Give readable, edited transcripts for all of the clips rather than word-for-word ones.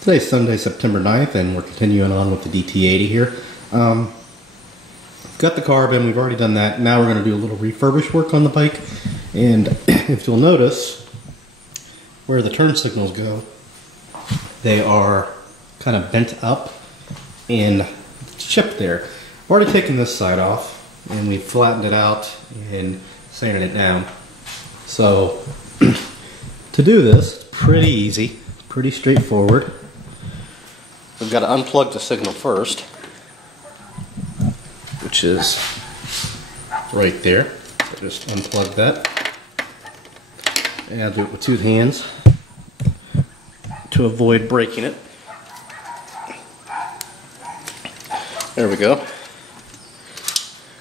Today's Sunday, September 9th, and we're continuing on with the DT80 here. Got the carbon, we've already done that. Now we're going to do a little refurbish work on the bike. And if you'll notice, where the turn signals go, they are kind of bent up and chipped there. I've already taken this side off, and we've flattened it out and sanded it down. So, to do this, it's pretty easy, pretty straightforward. We've got to unplug the signal first, which is right there. So just unplug that. And I'll do it with two hands to avoid breaking it. There we go.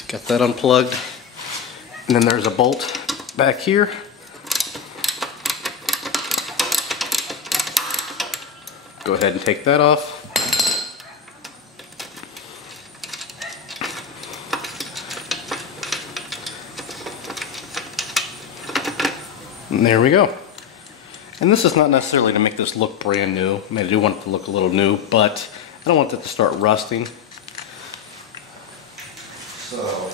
Got that unplugged. And then there's a bolt back here. Go ahead and take that off. And there we go. And this is not necessarily to make this look brand new. I mean, I do want it to look a little new, but I don't want it to start rusting. So,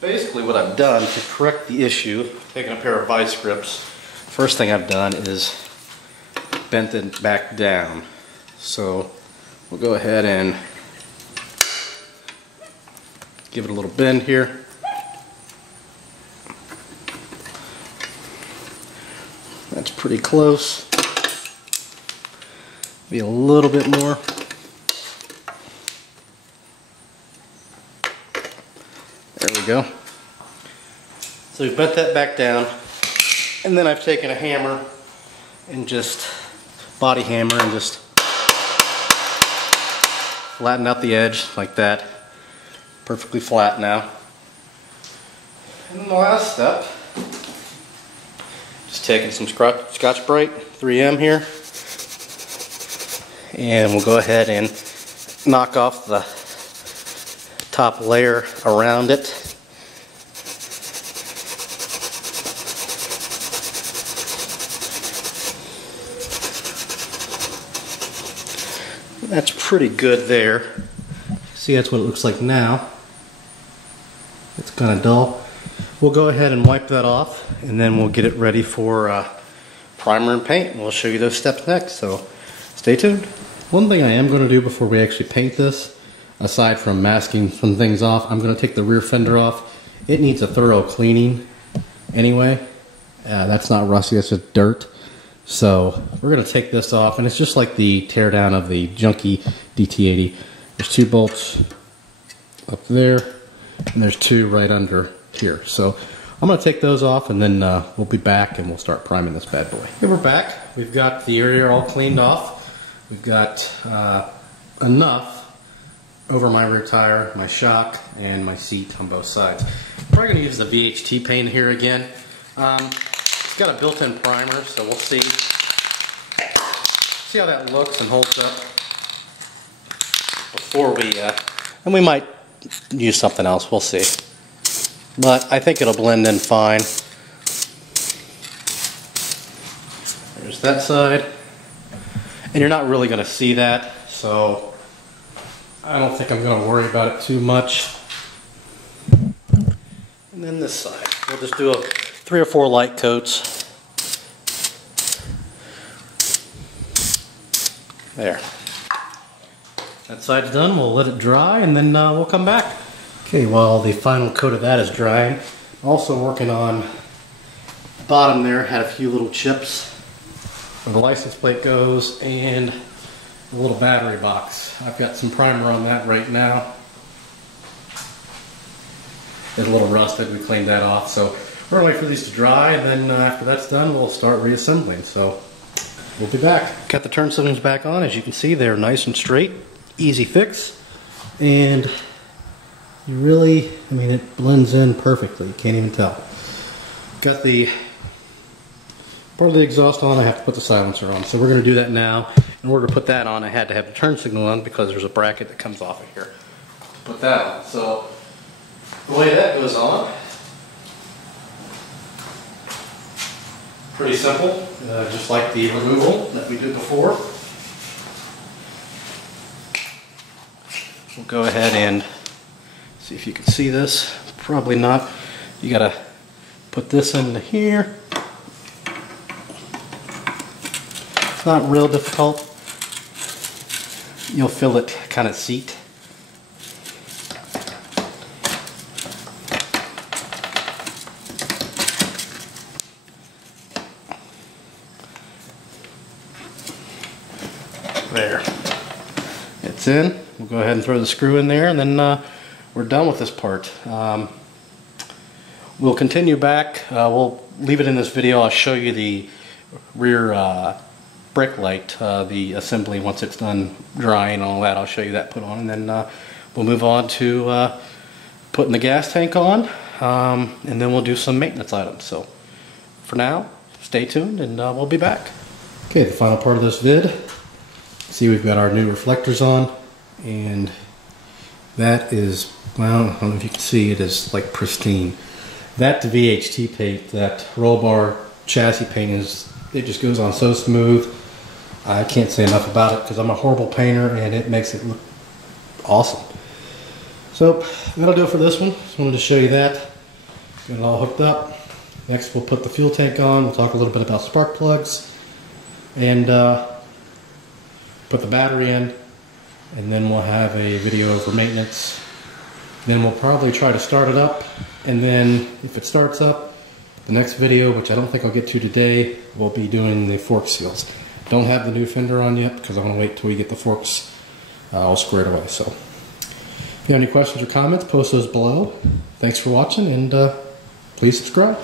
basically what I've done to correct the issue, taking a pair of vice grips, first thing I've done is bent it back down. So, we'll go ahead and give it a little bend here. That's pretty close. Be a little bit more. There we go. So we've bent that back down, and then I've taken a hammer and just body hammer and just flattened out the edge like that. Perfectly flat now. And then the last step, just taking some Scotch-Brite 3M here, and we'll go ahead and knock off the top layer around it. That's pretty good there. See, that's what it looks like now. It's kind of dull. We'll go ahead and wipe that off, and then we'll get it ready for primer and paint. We'll show you those steps next, so stay tuned. One thing I am going to do before we actually paint this, aside from masking some things off, I'm going to take the rear fender off. It needs a thorough cleaning anyway. That's not rusty, that's just dirt. So we're going to take this off, and it's just like the teardown of the junky DT80. There's two bolts up there, and there's two right under here. So I'm going to take those off, and then we'll be back and we'll start priming this bad boy. Here we're back. We've got the area all cleaned off. We've got enough over my rear tire, my shock, and my seat on both sides. I'm probably going to use the VHT paint here again. It's got a built-in primer, so we'll see how that looks and holds up before we, and we might use something else, we'll see. But I think it'll blend in fine. There's that side. And you're not really going to see that, so I don't think I'm going to worry about it too much. And then this side. We'll just do 3 or 4 light coats. There. That side's done. We'll let it dry, and then we'll come back. Okay, while the final coat of that is drying, also working on the bottom there, had a few little chips where the license plate goes and a little battery box. I've got some primer on that right now. It's a little rusted, we cleaned that off, so we're gonna wait for these to dry, and then after that's done, we'll start reassembling, so we'll be back. Got the turn signals back on. As you can see, they're nice and straight, easy fix, and you really, I mean, it blends in perfectly. You can't even tell. Got the part of the exhaust on. I have to put the silencer on. So we're going to do that now. In order to put that on, I had to have the turn signal on because there's a bracket that comes off of here to put that on. So the way that goes on, pretty simple. just like the removal that we did before. We'll go ahead and see if you can see this. Probably not. You gotta put this into here. It's not real difficult. You'll feel it kind of seat. There. It's in. We'll go ahead and throw the screw in there, and then we're done with this part. We'll continue back. We'll leave it in this video. I'll show you the rear brake light, the assembly once it's done drying and all that. I'll show you that put on, and then we'll move on to putting the gas tank on, and then we'll do some maintenance items. So for now, stay tuned, and we'll be back. Okay, the final part of this vid. See, we've got our new reflectors on, and that is, well, I don't know if you can see, it is like pristine. That the VHT paint, that Rollbar chassis paint, it just goes on so smooth. I can't say enough about it because I'm a horrible painter, and it makes it look awesome. So that'll do it for this one. Just wanted to show you that. Got it all hooked up. Next we'll put the fuel tank on. We'll talk a little bit about spark plugs, and put the battery in, and then we'll have a video for maintenance. Then we'll probably try to start it up, and then if it starts up, the next video, which I don't think I'll get to today, we'll be doing the fork seals. Don't have the new Fender on yet because I want to wait till we get the forks all squared away. So if you have any questions or comments, post those below. Thanks for watching, and please subscribe.